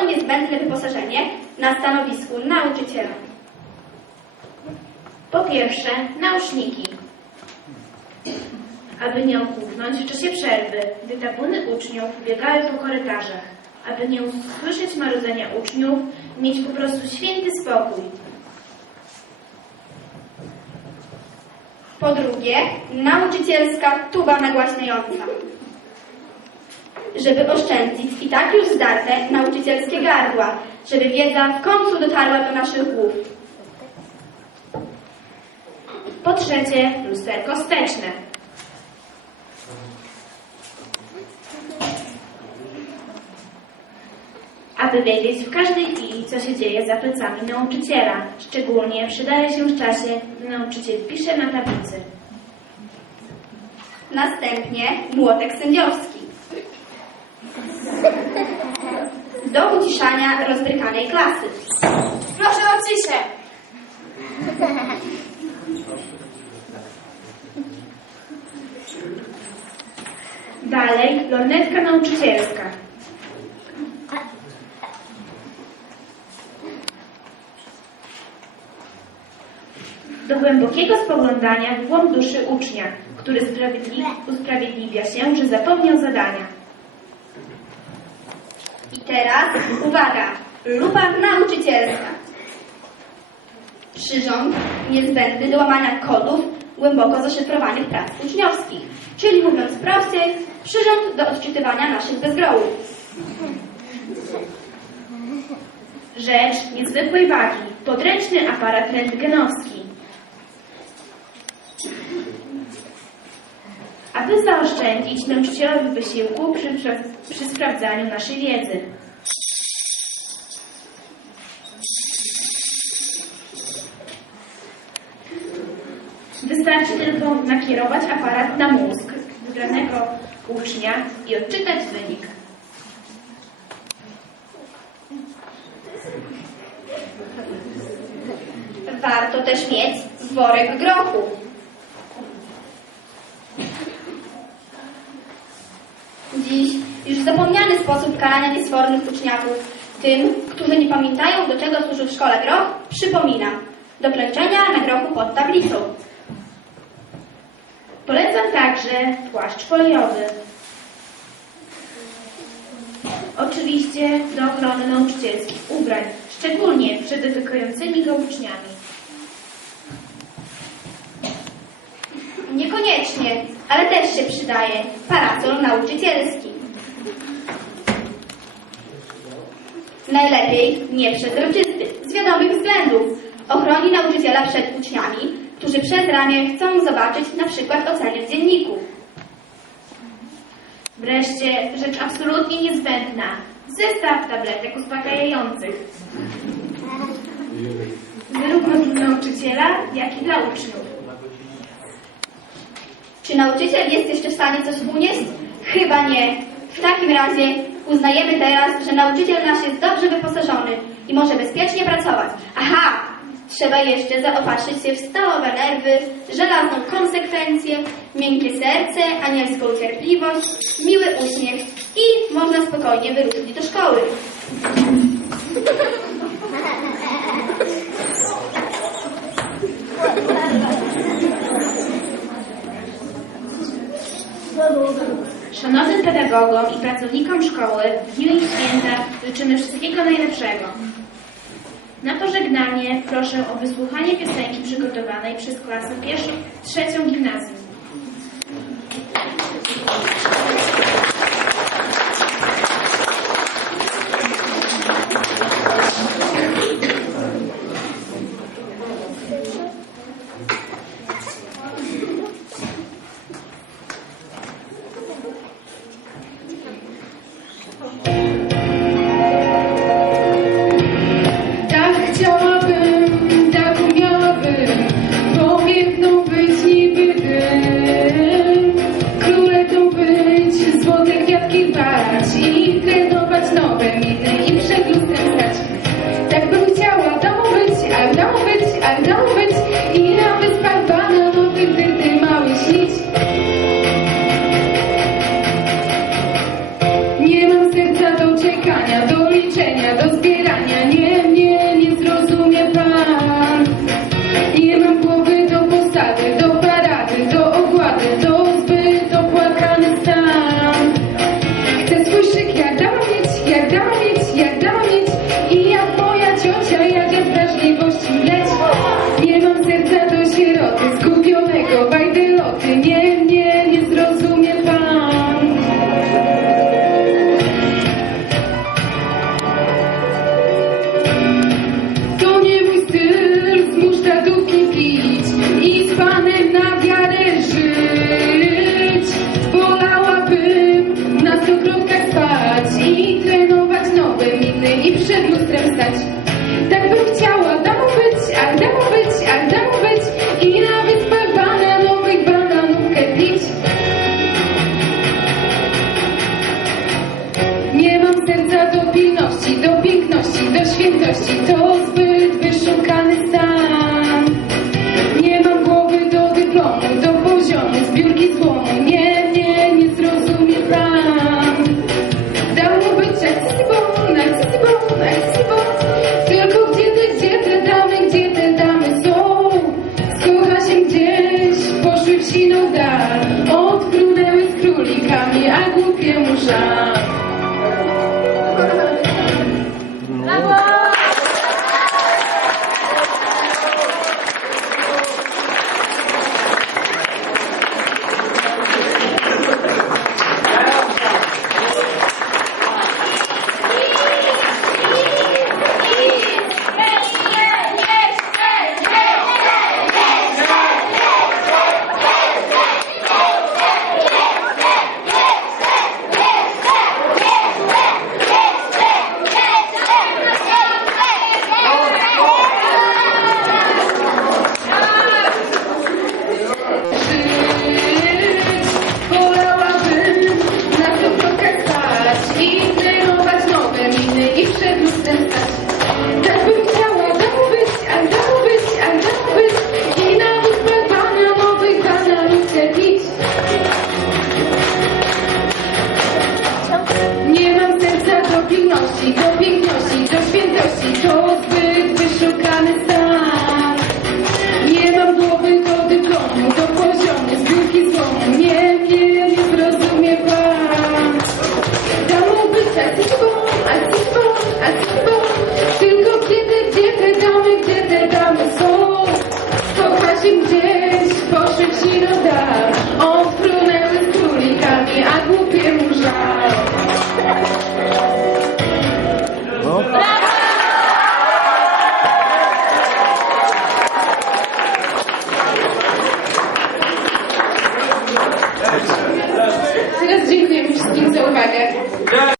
oto niezbędne wyposażenie na stanowisku nauczyciela. Po pierwsze, nauszniki. Aby nie okuchnąć w czasie przerwy, gdy tabuny uczniów biegały po korytarzach. Aby nie usłyszeć marudzenia uczniów, mieć po prostu święty spokój. Po drugie, nauczycielska tuba nagłaśniająca. Żeby oszczędzić i tak już zdarte nauczycielskie gardła, żeby wiedza w końcu dotarła do naszych głów. Po trzecie, lusterko wsteczne. Aby wiedzieć w każdej chwili, co się dzieje za plecami nauczyciela. Szczególnie przydaje się w czasie, gdy nauczyciel pisze na tablicy. Następnie młotek sędziowski. Do uciszania rozbrykanej klasy. Proszę o ciszę. Dalej, lornetka nauczycielska. Do głębokiego spoglądania w głąb duszy ucznia, który sprawiedli usprawiedliwia się, że zapomniał zadania. Teraz, uwaga, lupa nauczycielska. Przyrząd niezbędny do łamania kodów głęboko zaszyfrowanych prac uczniowskich, czyli mówiąc prościej, przyrząd do odczytywania naszych bezgrołów. Rzecz niezwykłej wagi. Podręczny aparat rentgenowski. Aby zaoszczędzić nauczycielowi wysiłku przy, przy sprawdzaniu naszej wiedzy. Wystarczy tylko nakierować aparat na mózg wybranego ucznia i odczytać wynik. Warto też mieć worek grochu. Dziś już zapomniany sposób karania niesfornych uczniaków. Tym, którzy nie pamiętają, do czego służył w szkole groch, przypominam. Do klęczenia na grochu pod tablicą. Polecam także płaszcz foliowy. Oczywiście do ochrony nauczycielskich ubrań, szczególnie przed dotykającymi go uczniami. Niekoniecznie, ale też się przydaje parasol nauczycielski. Najlepiej nie przezroczysty, z wiadomych względów. Ochroni nauczyciela przed uczniami, którzy przez ramię chcą zobaczyć na przykład oceny w dzienniku. Wreszcie rzecz absolutnie niezbędna. Zestaw tabletek uspokajających. Zarówno dla nauczyciela, jak i dla uczniów. Czy nauczyciel jest jeszcze w stanie coś unieść? Chyba nie. W takim razie uznajemy teraz, że nauczyciel nasz jest dobrze wyposażony i może bezpiecznie pracować. Aha! Trzeba jeszcze zaopatrzyć się w stalowe nerwy, żelazną konsekwencję, miękkie serce, anielską cierpliwość, miły uśmiech i można spokojnie wyruszyć do szkoły. Szanownym pedagogom i pracownikom szkoły w dniu ich święta życzymy wszystkiego najlepszego. Na pożegnanie proszę o wysłuchanie piosenki przygotowanej przez klasę pierwszą, trzecią gimnazjum. Tak bym chciała damą być, ach damą być, damą być i na wyspach bananowych bananówkę pić. Nie mam serca do pilności, do piękności, do świętości, to sunshine. Nie mam serca do pilności, do piękności, do świętości To zbyt